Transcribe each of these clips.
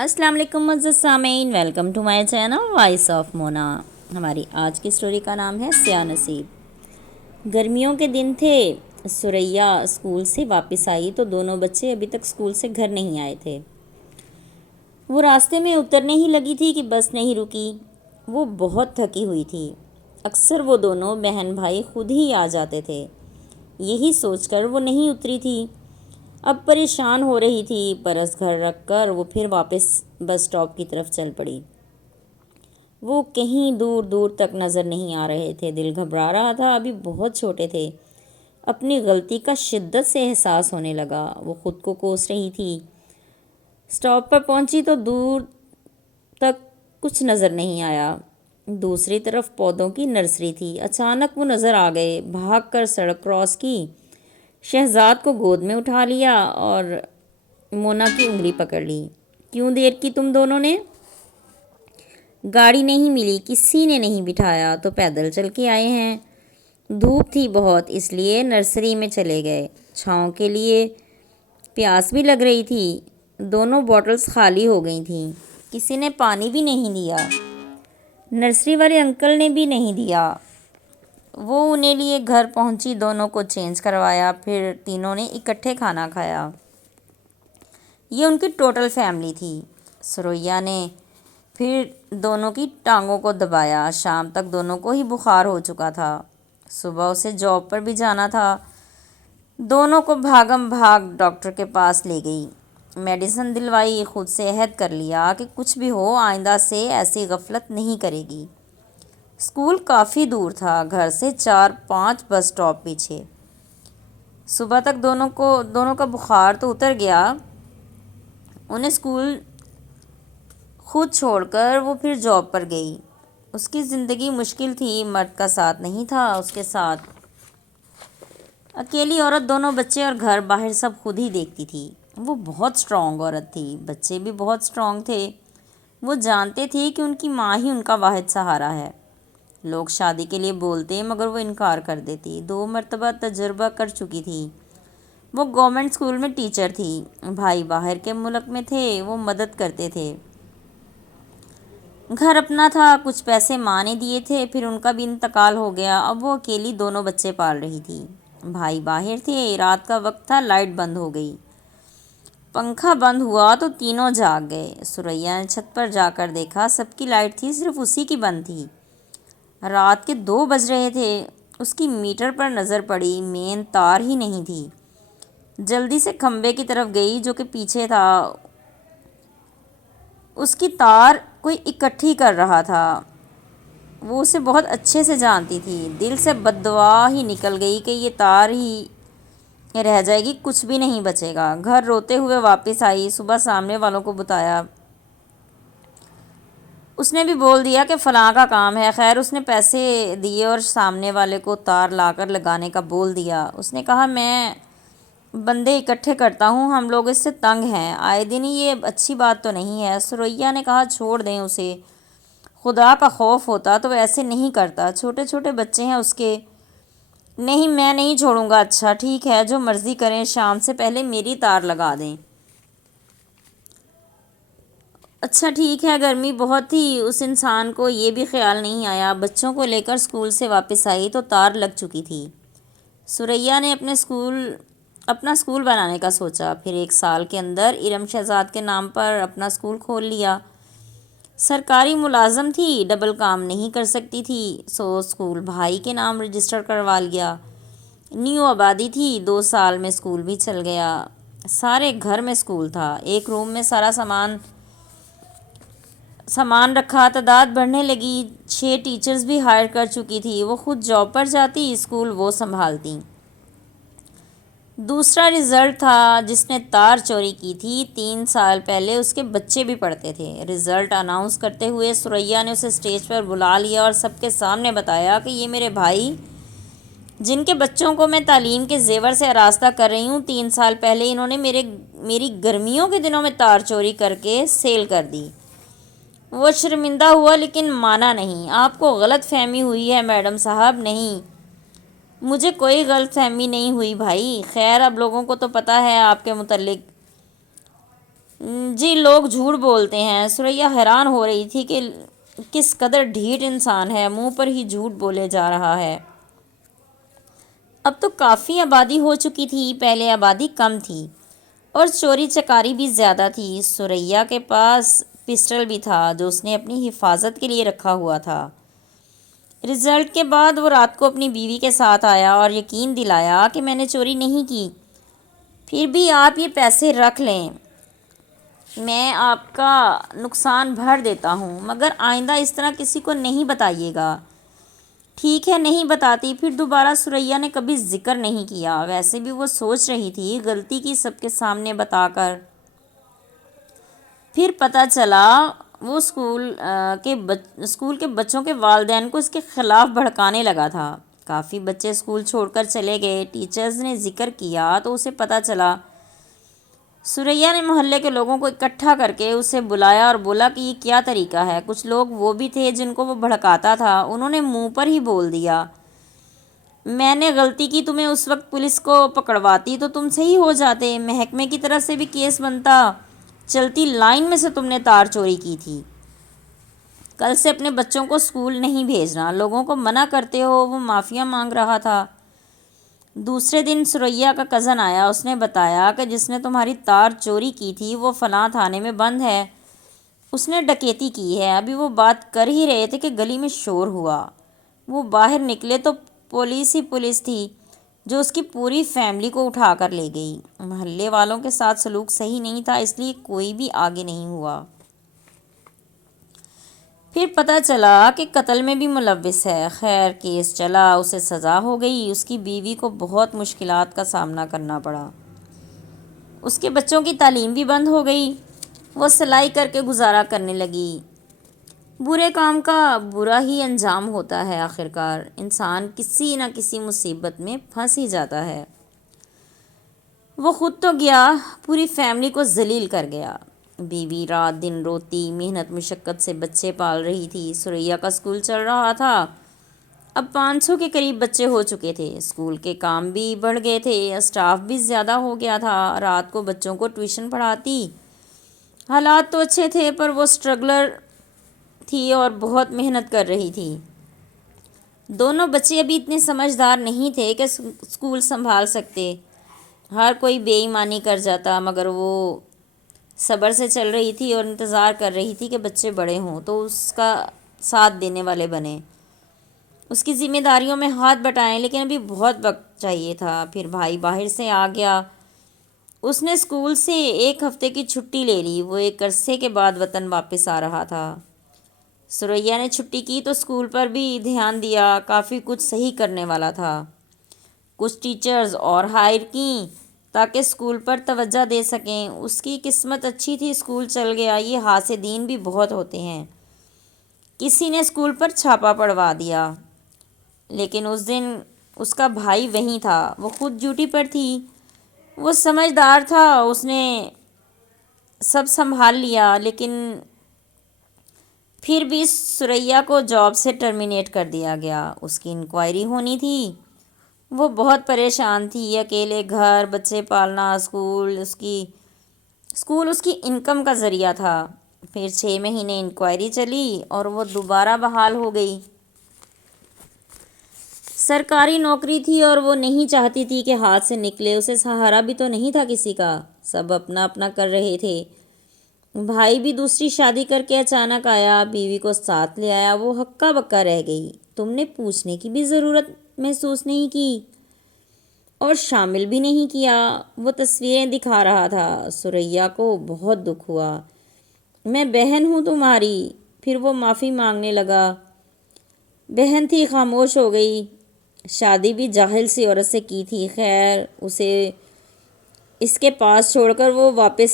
السلام علیکم معزز سامعین، welcome to my channel voice of Mona. ہماری آج کی اسٹوری کا نام ہے سیاہ نصیب۔ گرمیوں کے دن تھے، ثریا اسکول سے واپس آئی تو دونوں بچے ابھی تک اسکول سے گھر نہیں آئے تھے۔ وہ راستے میں اترنے ہی لگی تھی کہ بس نہیں رکی۔ وہ بہت تھکی ہوئی تھی۔ اکثر وہ دونوں بہن بھائی خود ہی آ جاتے تھے، یہی سوچ کر وہ نہیں اتری تھی۔ اب پریشان ہو رہی تھی۔ پرس گھر رکھ کر وہ پھر واپس بس اسٹاپ کی طرف چل پڑی۔ وہ کہیں دور دور تک نظر نہیں آ رہے تھے۔ دل گھبرا رہا تھا، ابھی بہت چھوٹے تھے۔ اپنی غلطی کا شدت سے احساس ہونے لگا۔ وہ خود کو کوس رہی تھی۔ اسٹاپ پر پہنچی تو دور تک کچھ نظر نہیں آیا۔ دوسری طرف پودوں کی نرسری تھی۔ اچانک وہ نظر آ گئے۔ بھاگ کر سڑک کراس کی، شہزاد کو گود میں اٹھا لیا اور مونا کی انگلی پکڑ لی۔ کیوں دیر کی تم دونوں نے؟ گاڑی نہیں ملی، کسی نے نہیں بٹھایا تو پیدل چل کے آئے ہیں۔ دھوپ تھی بہت، اس لیے نرسری میں چلے گئے۔ چھاؤں کے لیے پیاس بھی لگ رہی تھی۔ دونوں بوٹلز خالی ہو گئی تھیں۔ کسی نے پانی بھی نہیں دیا۔ نرسری والے انکل نے بھی نہیں دیا۔ وہ انہیں لیے گھر پہنچی، دونوں کو چینج کروایا، پھر تینوں نے اکٹھے کھانا کھایا۔ یہ ان کی ٹوٹل فیملی تھی۔ ثریا نے پھر دونوں کی ٹانگوں کو دبایا۔ شام تک دونوں کو ہی بخار ہو چکا تھا۔ صبح اسے جاب پر بھی جانا تھا۔ دونوں کو بھاگم بھاگ ڈاکٹر کے پاس لے گئی، میڈیسن دلوائی، خود سے عہد کر لیا کہ کچھ بھی ہو آئندہ سے ایسی غفلت نہیں کرے گی۔ اسکول کافی دور تھا، گھر سے 4-5 بس اسٹاپ پیچھے۔ صبح تک دونوں کا بخار تو اتر گیا۔ انہیں اسکول خود چھوڑ کر وہ پھر جاب پر گئی۔ اس کی زندگی مشکل تھی، مرد کا ساتھ نہیں تھا اس کے ساتھ۔ اکیلی عورت، دونوں بچے اور گھر باہر سب خود ہی دیکھتی تھی۔ وہ بہت اسٹرانگ عورت تھی، بچے بھی بہت اسٹرانگ تھے۔ وہ جانتے تھے کہ ان کی ماں ہی ان کا واحد سہارا ہے۔ لوگ شادی کے لیے بولتے مگر وہ انکار کر دیتی۔ 2 مرتبہ تجربہ کر چکی تھی۔ وہ گورنمنٹ اسکول میں ٹیچر تھی۔ بھائی باہر کے ملک میں تھے، وہ مدد کرتے تھے۔ گھر اپنا تھا، کچھ پیسے ماں نے دیے تھے، پھر ان کا بھی انتقال ہو گیا۔ اب وہ اکیلی دونوں بچے پال رہی تھی۔ بھائی باہر تھے، رات کا وقت تھا، لائٹ بند ہو گئی۔ پنکھا بند ہوا تو تینوں جاگ گئے۔ ثریا نے چھت پر جا کر دیکھا، سب کی لائٹ تھی، صرف اسی کی بند تھی۔ رات کے 2 بج رہے تھے۔ اس کی میٹر پر نظر پڑی، مین تار ہی نہیں تھی۔ جلدی سے کھمبے کی طرف گئی جو کہ پیچھے تھا۔ اس کی تار کوئی اکٹھی کر رہا تھا۔ وہ اسے بہت اچھے سے جانتی تھی۔ دل سے بددعا ہی نکل گئی کہ یہ تار ہی رہ جائے گی، کچھ بھی نہیں بچے گا۔ گھر روتے ہوئے واپس آئی، صبح سامنے والوں کو بتایا۔ اس نے بھی بول دیا کہ فلاں کا کام ہے۔ خیر اس نے پیسے دیے اور سامنے والے کو تار لا کر لگانے کا بول دیا۔ اس نے کہا میں بندے اکٹھے کرتا ہوں، ہم لوگ اس سے تنگ ہیں، آئے دن یہ اچھی بات تو نہیں ہے۔ ثریا نے کہا چھوڑ دیں اسے، خدا کا خوف ہوتا تو ایسے نہیں کرتا، چھوٹے چھوٹے بچے ہیں اس کے۔ نہیں میں نہیں چھوڑوں گا۔ اچھا ٹھیک ہے، جو مرضی کریں، شام سے پہلے میری تار لگا دیں۔ اچھا ٹھیک ہے، گرمی بہت تھی، اس انسان کو یہ بھی خیال نہیں آیا۔ بچوں کو لے کر اسکول سے واپس آئی تو تار لگ چکی تھی۔ ثریا نے اپنا اسکول بنانے کا سوچا، پھر 1 سال کے اندر ارم شہزاد کے نام پر اپنا اسکول کھول لیا۔ سرکاری ملازم تھی، ڈبل کام نہیں کر سکتی تھی، سو اسکول بھائی کے نام رجسٹر کروا لیا۔ نیو آبادی تھی، 2 سال میں اسکول بھی چل گیا۔ سارے گھر میں اسکول تھا، ایک روم میں سارا سامان رکھا، تعداد بڑھنے لگی، 6 ٹیچرز بھی ہائر کر چکی تھی۔ وہ خود جاب پر جاتی، اسکول وہ سنبھالتی۔ دوسرا رزلٹ تھا، جس نے تار چوری کی تھی 3 سال پہلے اس کے بچے بھی پڑھتے تھے۔ رزلٹ اناؤنس کرتے ہوئے ثریا نے اسے اسٹیج پر بلا لیا اور سب کے سامنے بتایا کہ یہ میرے بھائی جن کے بچوں کو میں تعلیم کے زیور سے آراستہ کر رہی ہوں، 3 سال پہلے انہوں نے میری گرمیوں کے دنوں میں تار چوری کر کے سیل کر دی۔ وہ شرمندہ ہوا لیکن مانا نہیں۔ آپ کو غلط فہمی ہوئی ہے میڈم صاحب۔ نہیں، مجھے کوئی غلط فہمی نہیں ہوئی بھائی۔ خیر اب لوگوں کو تو پتہ ہے آپ کے متعلق۔ جی لوگ جھوٹ بولتے ہیں۔ ثریا حیران ہو رہی تھی کہ کس قدر ڈھیٹ انسان ہے، منہ پر ہی جھوٹ بولے جا رہا ہے۔ اب تو کافی آبادی ہو چکی تھی، پہلے آبادی کم تھی اور چوری چکاری بھی زیادہ تھی۔ ثریا کے پاس پسٹل بھی تھا جو اس نے اپنی حفاظت کے لیے رکھا ہوا تھا۔ رزلٹ کے بعد وہ رات کو اپنی بیوی کے ساتھ آیا اور یقین دلایا کہ میں نے چوری نہیں کی، پھر بھی آپ یہ پیسے رکھ لیں، میں آپ کا نقصان بھر دیتا ہوں، مگر آئندہ اس طرح کسی کو نہیں بتائیے گا۔ ٹھیک ہے، نہیں بتاتی۔ پھر دوبارہ ثریا نے کبھی ذکر نہیں کیا۔ ویسے بھی وہ سوچ رہی تھی غلطی کی سب کے سامنے بتا کر۔ پھر پتہ چلا وہ اسکول کے بچوں کے والدین کو اس کے خلاف بھڑکانے لگا تھا۔ کافی بچے اسکول چھوڑ کر چلے گئے۔ ٹیچرز نے ذکر کیا تو اسے پتہ چلا۔ ثریا نے محلے کے لوگوں کو اکٹھا کر کے اسے بلایا اور بولا کہ یہ کیا طریقہ ہے۔ کچھ لوگ وہ بھی تھے جن کو وہ بھڑکاتا تھا، انہوں نے منہ پر ہی بول دیا، میں نے غلطی کی، تمہیں اس وقت پولیس کو پکڑواتی تو تم صحیح ہو جاتے، محکمے کی طرف سے بھی کیس بنتا، چلتی لائن میں سے تم نے تار چوری کی تھی، کل سے اپنے بچوں کو اسکول نہیں بھیجنا، لوگوں کو منع کرتے ہو۔ وہ معافیا مانگ رہا تھا۔ دوسرے دن ثریا کا کزن آیا، اس نے بتایا کہ جس نے تمہاری تار چوری کی تھی وہ فلاں تھانے میں بند ہے، اس نے ڈکیتی کی ہے۔ ابھی وہ بات کر ہی رہے تھے کہ گلی میں شور ہوا۔ وہ باہر نکلے تو پولیس ہی پولیس تھی جو اس کی پوری فیملی کو اٹھا کر لے گئی۔ محلے والوں کے ساتھ سلوک صحیح نہیں تھا، اس لیے کوئی بھی آگے نہیں ہوا۔ پھر پتہ چلا کہ قتل میں بھی ملوث ہے۔ خیر کیس چلا، اسے سزا ہو گئی۔ اس کی بیوی کو بہت مشکلات کا سامنا کرنا پڑا، اس کے بچوں کی تعلیم بھی بند ہو گئی، وہ سلائی کر کے گزارا کرنے لگی۔ برے کام کا برا ہی انجام ہوتا ہے، آخرکار انسان کسی نہ کسی مصیبت میں پھنس ہی جاتا ہے۔ وہ خود تو گیا، پوری فیملی کو ذلیل کر گیا۔ بیوی رات دن روتی، محنت مشقت سے بچے پال رہی تھی۔ ثریا کا اسکول چل رہا تھا، اب 500 کے قریب بچے ہو چکے تھے، اسکول کے کام بھی بڑھ گئے تھے، اسٹاف بھی زیادہ ہو گیا تھا۔ رات کو بچوں کو ٹیوشن پڑھاتی۔ حالات تو اچھے تھے پر وہ اسٹرگلر تھی اور بہت محنت کر رہی تھی۔ دونوں بچے ابھی اتنے سمجھدار نہیں تھے کہ اسکول سنبھال سکتے، ہر کوئی بے ایمانی کر جاتا، مگر وہ صبر سے چل رہی تھی اور انتظار کر رہی تھی کہ بچے بڑے ہوں تو اس کا ساتھ دینے والے بنیں، اس کی ذمہ داریوں میں ہاتھ بٹائیں، لیکن ابھی بہت وقت چاہیے تھا۔ پھر بھائی باہر سے آ گیا، اس نے اسکول سے 1 ہفتے کی چھٹی لے لی، وہ ایک عرصے کے بعد وطن واپس آ رہا تھا۔ ثریا نے چھٹی کی تو اسکول پر بھی دھیان دیا، کافی کچھ صحیح کرنے والا تھا، کچھ ٹیچرز اور ہائر کیں تاکہ اسکول پر توجہ دے سکیں۔ اس کی قسمت اچھی تھی، اسکول چل گیا۔ یہ حاسدین بھی بہت ہوتے ہیں، کسی نے اسکول پر چھاپا پڑوا دیا، لیکن اس دن اس کا بھائی وہیں تھا، وہ خود ڈیوٹی پر تھی، وہ سمجھدار تھا، اس نے سب سنبھال لیا، لیکن پھر بھی ثریا کو جاب سے ٹرمینیٹ کر دیا گیا۔ اس کی انکوائری ہونی تھی، وہ بہت پریشان تھی، اکیلے گھر، بچے پالنا، اسکول اس کی انکم کا ذریعہ تھا۔ پھر 6 مہینے انکوائری چلی اور وہ دوبارہ بحال ہو گئی۔ سرکاری نوکری تھی اور وہ نہیں چاہتی تھی کہ ہاتھ سے نکلے، اسے سہارا بھی تو نہیں تھا کسی کا، سب اپنا اپنا کر رہے تھے۔ بھائی بھی دوسری شادی کر کے اچانک آیا، بیوی کو ساتھ لے آیا، وہ ہکا بکا رہ گئی، تم نے پوچھنے کی بھی ضرورت محسوس نہیں کی اور شامل بھی نہیں کیا۔ وہ تصویریں دکھا رہا تھا، ثریا کو بہت دکھ ہوا، میں بہن ہوں تمہاری۔ پھر وہ معافی مانگنے لگا، بہن تھی خاموش ہو گئی، شادی بھی جاہل سی عورت سے کی تھی، خیر اسے اس کے پاس چھوڑ کر وہ واپس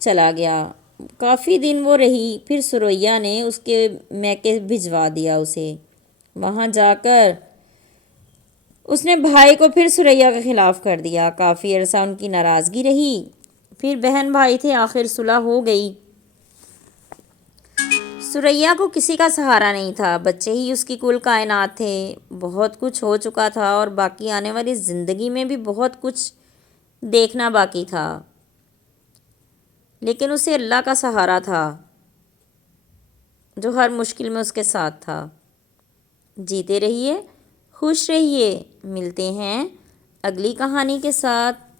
چلا گیا۔ کافی دن وہ رہی، پھر ثریا نے اس کے میکے بھجوا دیا اسے، وہاں جا کر اس نے بھائی کو پھر ثریا کے خلاف کر دیا۔ کافی عرصہ ان کی ناراضگی رہی، پھر بہن بھائی تھے، آخر صلح ہو گئی۔ ثریا کو کسی کا سہارا نہیں تھا، بچے ہی اس کی کل کائنات تھے، بہت کچھ ہو چکا تھا اور باقی آنے والی زندگی میں بھی بہت کچھ دیکھنا باقی تھا۔ لیکن اسے اللہ کا سہارا تھا جو ہر مشکل میں اس کے ساتھ تھا۔ جیتے رہیے، خوش رہیے، ملتے ہیں اگلی کہانی کے ساتھ۔